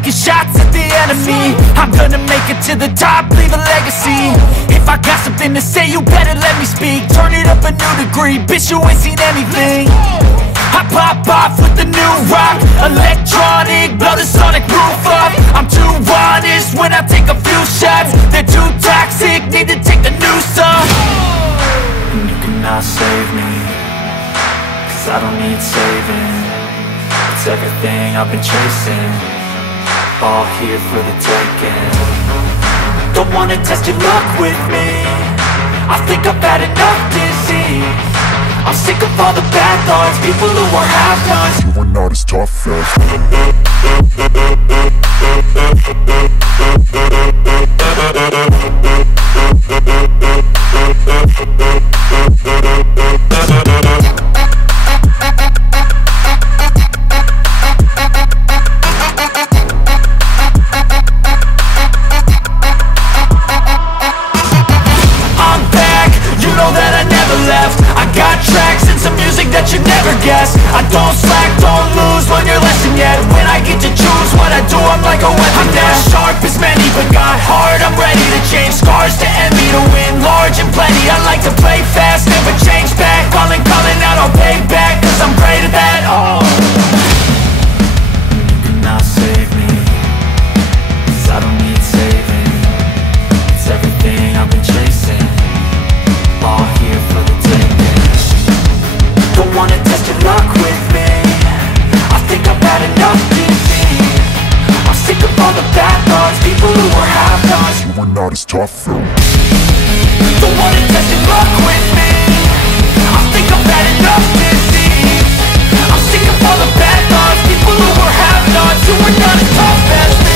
taking shots at the enemy. I'm gonna make it to the top, leave a legacy. If I got something to say, you better let me speak. Turn it up a new degree, bitch, you ain't seen anything. I pop off with the new rock, electronic, blow the sonic roof up. I'm too honest when I take a few shots. They're too toxic, need to take the noose off. And you cannot save me, cause I don't need saving. It's everything I've been chasing, all here for the taking. Don't wanna test your luck with me, I think I've had enough disease. I'm sick of all the bad thoughts, people who are half-nots. You are not as tough I don't slack, don't lose, learn your lesson yet. When I get to choose what I do, I'm like a weapon. I'm not sharp as many, but got heart. I'm ready to change scars to envy, to win large and plenty. I like to play fast, never change back. Calling out, I'll pay back, cause I'm great at that. Oh, you cannot save me, cause I don't need saving. It's everything I've been chasing, all here for the taking. Don't wanna test your luck with me, I think I've had enough disease. I'm sick of all the bad thoughts, people who are half-nots. You are not as tough though. Don't wanna test your luck with me, I think I've had enough disease. I'm sick of all the bad thoughts, people who are half-nots. You are not as tough as me.